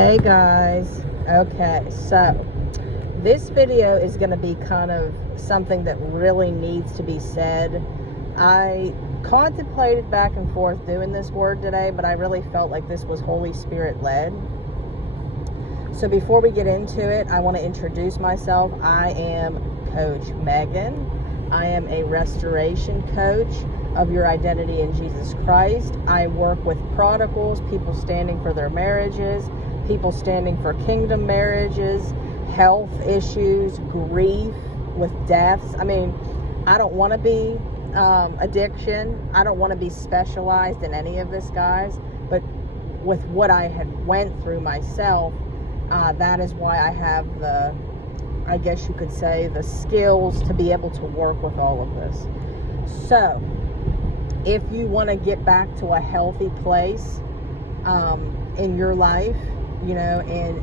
Hey guys, okay, so this video is going to be kind of something that really needs to be said. I contemplated back and forth doing this word today, but I really felt like this was Holy Spirit led. So before we get into it, I want to introduce myself. I am Coach Megan. I am a restoration coach of your identity in Jesus Christ. I work with prodigals, people standing for their marriages, people standing for kingdom marriages, health issues, grief with deaths. I mean, I don't want to be addiction. I don't want to be specialized in any of this, guys. But with what I had went through myself, that is why I have the, I guess you could say, the skills to be able to work with all of this. So, if you want to get back to a healthy place in your life, you know, and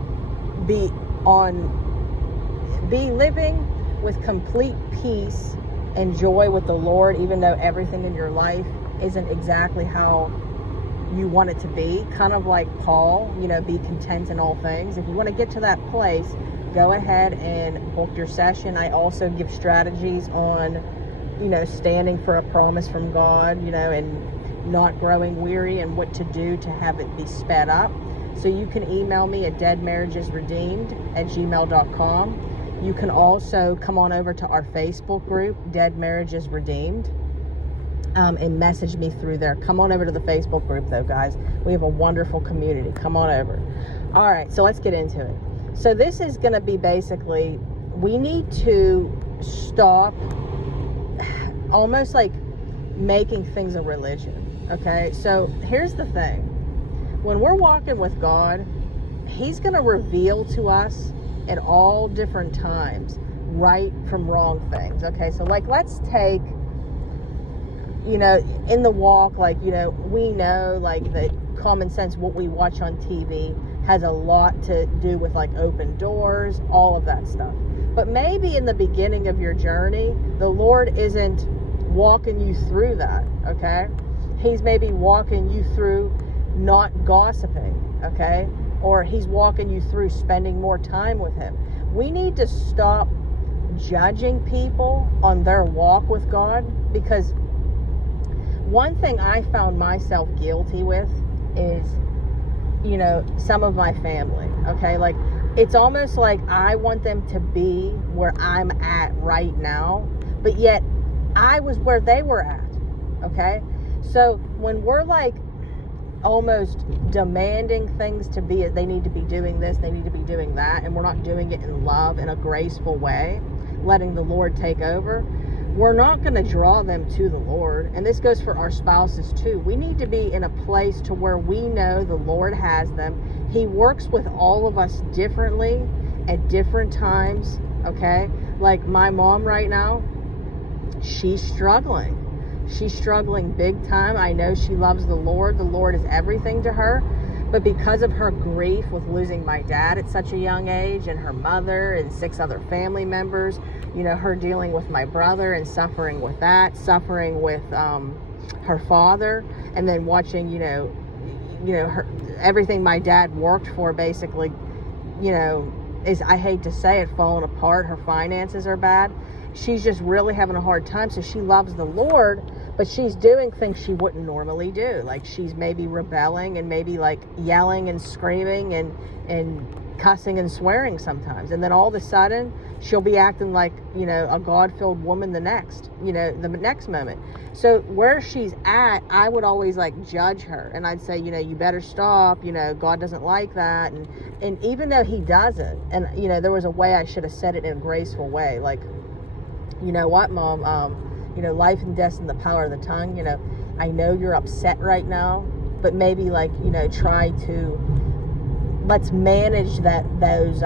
be living with complete peace and joy with the Lord, even though everything in your life isn't exactly how you want it to be, kind of like Paul, you know, be content in all things. If you want to get to that place, go ahead and book your session. I also give strategies on, you know, standing for a promise from God, you know, and not growing weary and what to do to have it be sped up. So you can email me at deadmarriagesredeemed@gmail.com. You can also come on over to our Facebook group, Dead Marriages Redeemed, and message me through there. Come on over to the Facebook group though, guys. We have a wonderful community. Come on over. All right, so let's get into it. So this is going to be basically, we need to stop almost like making things a religion, okay? So here's the thing. When we're walking with God, He's going to reveal to us at all different times right from wrong things, okay? So like, let's take, you know, in the walk, like, you know, we know like that common sense, what we watch on TV has a lot to do with like open doors, all of that stuff. But maybe in the beginning of your journey, the Lord isn't walking you through that, okay? He's maybe walking you through not gossiping, okay? Or He's walking you through spending more time with Him. We need to stop judging people on their walk with God, because one thing I found myself guilty with is, you know, some of my family, okay? Like, it's almost like I want them to be where I'm at right now, but yet I was where they were at, okay? So when we're like almost demanding things to be, they need to be doing this, they need to be doing that, and we're not doing it in love, in a graceful way, letting the Lord take over, we're not going to draw them to the Lord. And this goes for our spouses too. We need to be in a place to where we know the Lord has them. He works with all of us differently at different times, okay? Like my mom right now, she's struggling. She's struggling big time. I know she loves the Lord. The Lord is everything to her. But because of her grief with losing my dad at such a young age, and her mother and 6 other family members, you know, her dealing with my brother and suffering with that, suffering with her father, and then watching, you know, her, everything my dad worked for basically, you know, is, I hate to say it, falling apart. Her finances are bad. She's just really having a hard time. So she loves the Lord, but she's doing things she wouldn't normally do. Like, she's maybe rebelling and maybe like yelling and screaming and cussing and swearing sometimes. And then all of a sudden she'll be acting like, you know, a God-filled woman the next moment. So where she's at, I would always like judge her, and I'd say, you know, you better stop, you know, God doesn't like that. And even though He doesn't, and you know, there was a way I should have said it in a graceful way, like, you know what, Mom, you know, life and death's in the power of the tongue. You know, I know you're upset right now, but maybe like, you know, let's manage those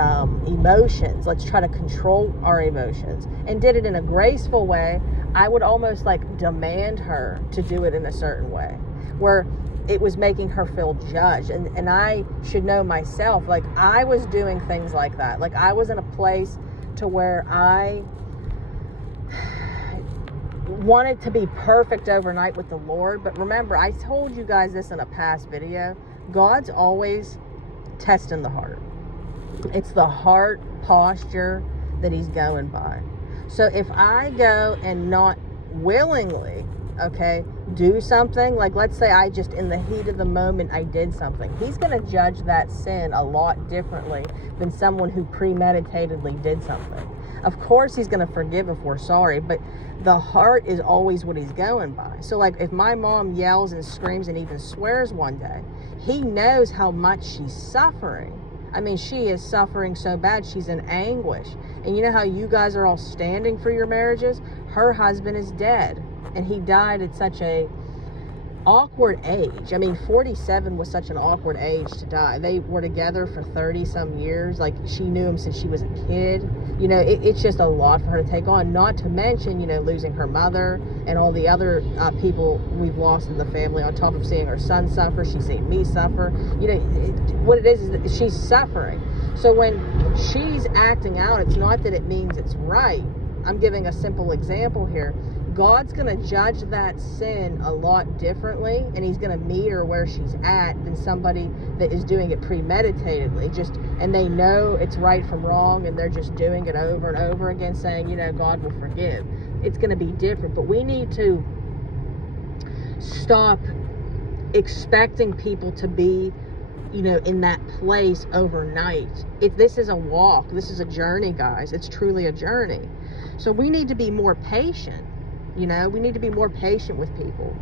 emotions. Let's try to control our emotions. And did it in a graceful way. I would almost like demand her to do it in a certain way, where it was making her feel judged. And I should know myself, like I was doing things like that. Like I was in a place to where I wanted to be perfect overnight with the Lord. But remember, I told you guys this in a past video, God's always testing the heart. It's the heart posture that he's going by. So if I go and not willingly, okay, do something, like let's say I just in the heat of the moment I did something, he's going to judge that sin a lot differently than someone who premeditatedly did something. Of course he's going to forgive if we're sorry, but the heart is always what he's going by. So like if my mom yells and screams and even swears one day, he knows how much she's suffering. I mean, she is suffering so bad, she's in anguish. And you know how you guys are all standing for your marriages? Her husband is dead, and he died at such a awkward age. I mean, 47 was such an awkward age to die. They were together for 30 some years. Like, she knew him since she was a kid. You know, it's just a lot for her to take on, not to mention, you know, losing her mother and all the other people we've lost in the family, on top of seeing her son suffer. She's seen me suffer. You know, what it is that she's suffering. So when she's acting out, it's not that it means it's right. I'm giving a simple example here. God's going to judge that sin a lot differently, and he's going to meet her where she's at than somebody that is doing it premeditatedly, and they know it's right from wrong, and they're just doing it over and over again, saying, you know, God will forgive. It's going to be different, but we need to stop expecting people to be, you know, in that place overnight. This is a walk. This is a journey, guys. It's truly a journey. So we need to be more patient. You know, we need to be more patient with people.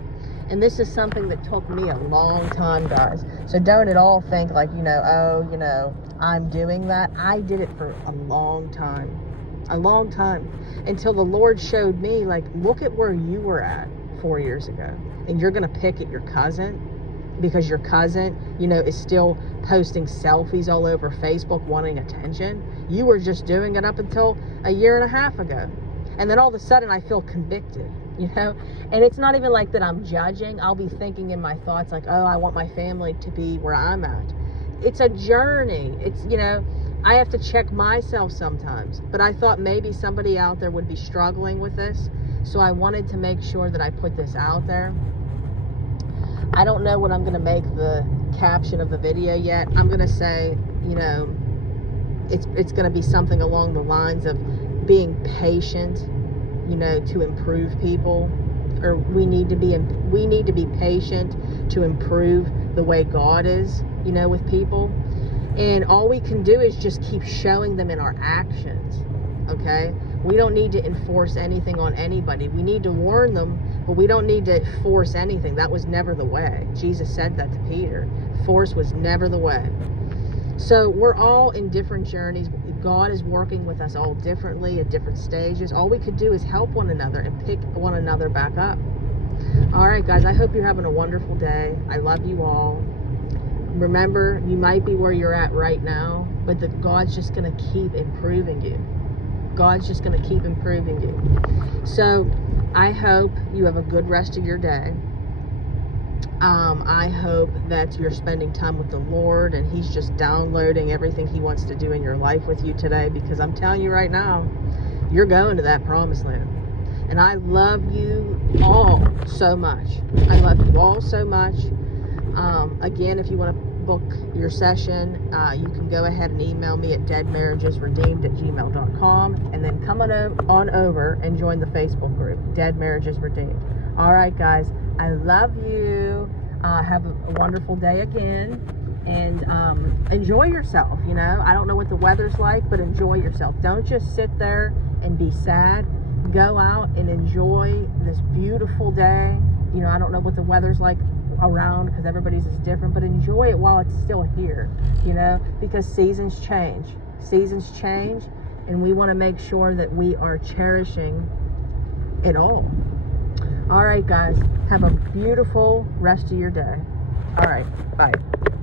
And this is something that took me a long time, guys. So don't at all think like, you know, oh, you know, I'm doing that. I did it for a long time. A long time. Until the Lord showed me, like, look at where you were at 4 years ago. And you're going to pick at your cousin because your cousin, you know, is still posting selfies all over Facebook wanting attention. You were just doing it up until a year and a half ago. And then all of a sudden I feel convicted, you know? And it's not even like that I'm judging. I'll be thinking in my thoughts like, oh, I want my family to be where I'm at. It's a journey. It's, you know, I have to check myself sometimes. But I thought maybe somebody out there would be struggling with this. So I wanted to make sure that I put this out there. I don't know what I'm going to make the caption of the video yet. I'm going to say, you know, it's going to be something along the lines of being patient, you know, to improve people, or we need to be patient to improve the way God is, you know, with people. And all we can do is just keep showing them in our actions. Okay, we don't need to enforce anything on anybody. We need to warn them, but we don't need to force anything. That was never the way. Jesus said that to Peter. Force was never the way. So we're all in different journeys. God is working with us all differently at different stages. All we could do is help one another and pick one another back up. All right, guys, I hope you're having a wonderful day. I love you all. Remember, you might be where you're at right now, but God's just going to keep improving you. God's just going to keep improving you. So I hope you have a good rest of your day. I hope that you're spending time with the Lord and he's just downloading everything he wants to do in your life with you today, because I'm telling you right now, you're going to that promised land. And I love you all so much. I love you all so much. Again, if you want to book your session, you can go ahead and email me at deadmarriagesredeemed@gmail.com, and then come on over and join the Facebook group, Dead Marriages Redeemed. All right, guys, I love you. Have a wonderful day again, and enjoy yourself. You know, I don't know what the weather's like, but enjoy yourself. Don't just sit there and be sad. Go out and enjoy this beautiful day. You know, I don't know what the weather's like around because everybody's is different, but enjoy it while it's still here, you know, because seasons change, and we want to make sure that we are cherishing it all. All right, guys, have a beautiful rest of your day. All right, bye.